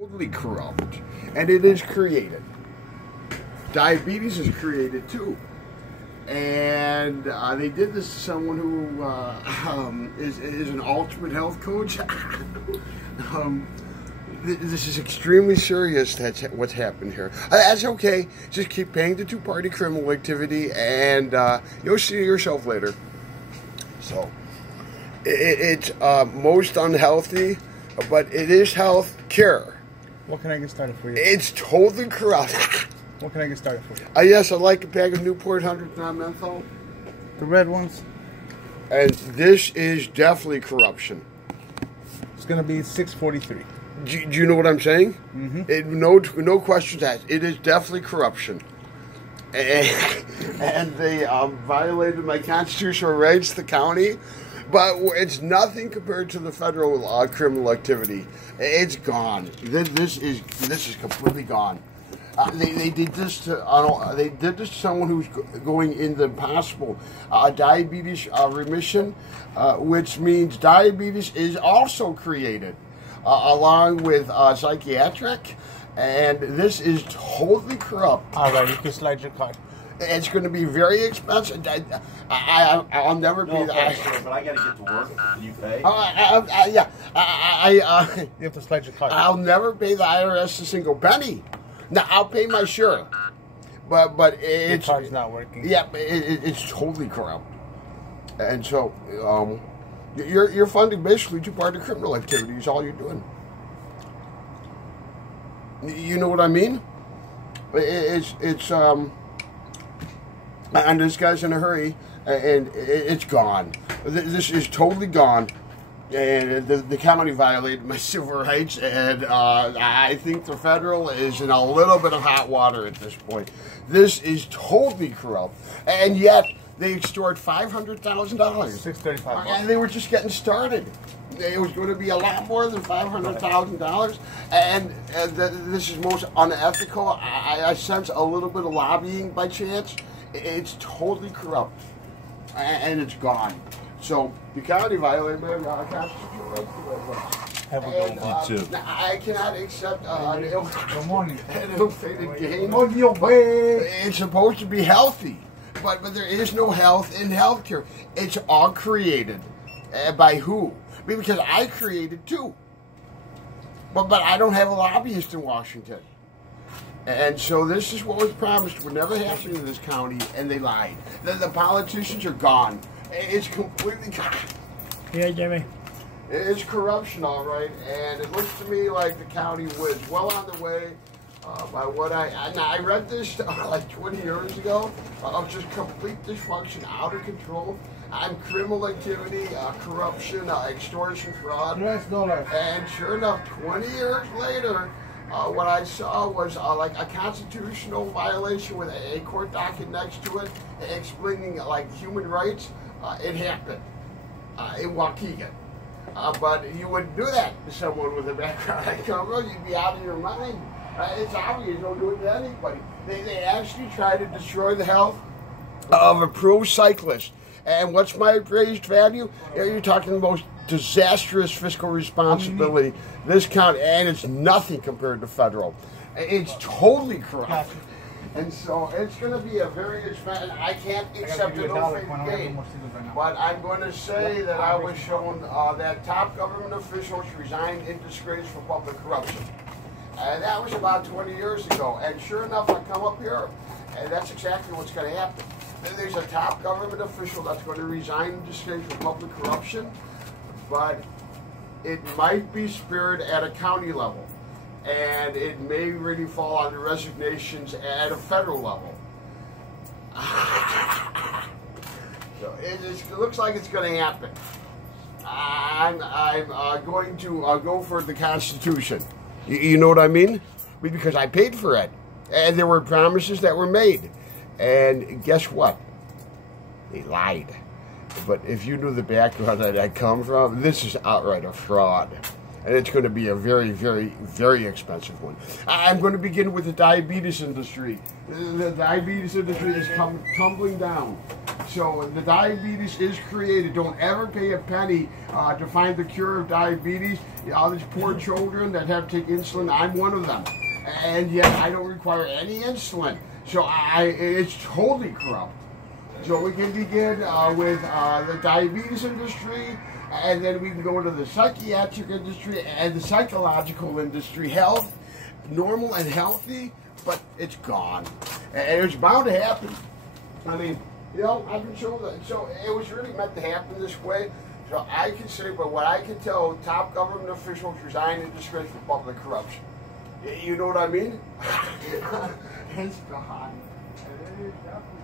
Totally corrupt, and it is created. Diabetes is created too, and they did this to someone who is an ultimate health coach. This is extremely serious. That's what's happened here. That's okay. Just keep paying the two-party criminal activity, and you'll see yourself later. So, it's most unhealthy, but it is health care. What can I get started for you? It's totally corrupt. What can I get started for you? Yes, I'd like a bag of Newport 100 non-menthol. The red ones? And this is definitely corruption. It's going to be $6.43. Do you know what I'm saying? Mm-hmm. No questions asked. It is definitely corruption. And they violated my constitutional rights, the county. But it's nothing compared to the federal criminal activity. It's gone. This is completely gone. They did this to someone who's going in the possible diabetes remission, which means diabetes is also created along with psychiatric, and this is totally corrupt. All right, you can slide your card. It's going to be very expensive. I'll never be. But I got to get to work. Can you pay? You have to slide your card. I'll never pay the IRS a single penny. Now I'll pay my share, but it's your card's not working. Yeah, it's totally corrupt, and so you're funding basically two-party criminal activity. Is all you're doing. You know what I mean? It's and this guy's in a hurry, and it's gone. This is totally gone, and the county violated my civil rights, and I think the federal is in a little bit of hot water at this point. This is totally corrupt, and yet they extort $500,000. $635. And they were just getting started. It was going to be a lot more than $500,000, and this is most unethical. I sense a little bit of lobbying by chance. It's totally corrupt, and it's gone. So the county violated my constitutional rights. Have a good one. You too. I cannot accept an ill-fated gain. Way. It's supposed to be healthy, but there is no health in healthcare. It's all created by who? Because I created too. But I don't have a lobbyist in Washington. And so this is what was promised would never happen in this county, and they lied. The politicians are gone. It's completely gone. Yeah, Jimmy. It's corruption, all right, and it looks to me like the county was well on the way by what I read this like 20 years ago of just complete dysfunction, out of control, on criminal activity, corruption, extortion, fraud. And sure enough, 20 years later, what I saw was like a constitutional violation with a court docket next to it explaining like human rights. It happened in Waukegan. But you wouldn't do that to someone with a background like Cumberland. You'd be out of your mind. It's obvious. Don't do it to anybody. They actually try to destroy the health of a pro cyclist. And what's my appraised value? You're talking the most disastrous fiscal responsibility this county, and it's nothing compared to federal. It's totally corrupt. And so it's going to be a very expensive. I can't accept an ill-fated gain. But I'm going to say that I was shown that top government officials resigned in disgrace for public corruption. And that was about 20 years ago. And sure enough, I come up here, and that's exactly what's going to happen. There's a top government official that's going to resign in disgrace for public corruption, but it might be spared at a county level. And it may really fall on the resignations at a federal level. So it looks like it's going to happen. I'm going to go for the Constitution. You know what I mean? Because I paid for it. And there were promises that were made. And guess what? They lied. But if you knew the background that I come from, this is outright a fraud. and it's going to be a very, very, very expensive one. I'm going to begin with the diabetes industry. The diabetes industry is tumbling down. So the diabetes is created. Don't ever pay a penny to find the cure of diabetes. All these poor children that have to take insulin, I'm one of them. And yet I don't require any insulin. So it's totally corrupt. So we can begin with the diabetes industry, and then we can go into the psychiatric industry and the psychological industry. Health, normal and healthy, but it's gone. And it's bound to happen. I mean, you know, I've been shown that. So it was really meant to happen this way. So I can say, but what I can tell, top government officials resign in disgrace for public corruption. You know what I mean? It's gone. And it is definitely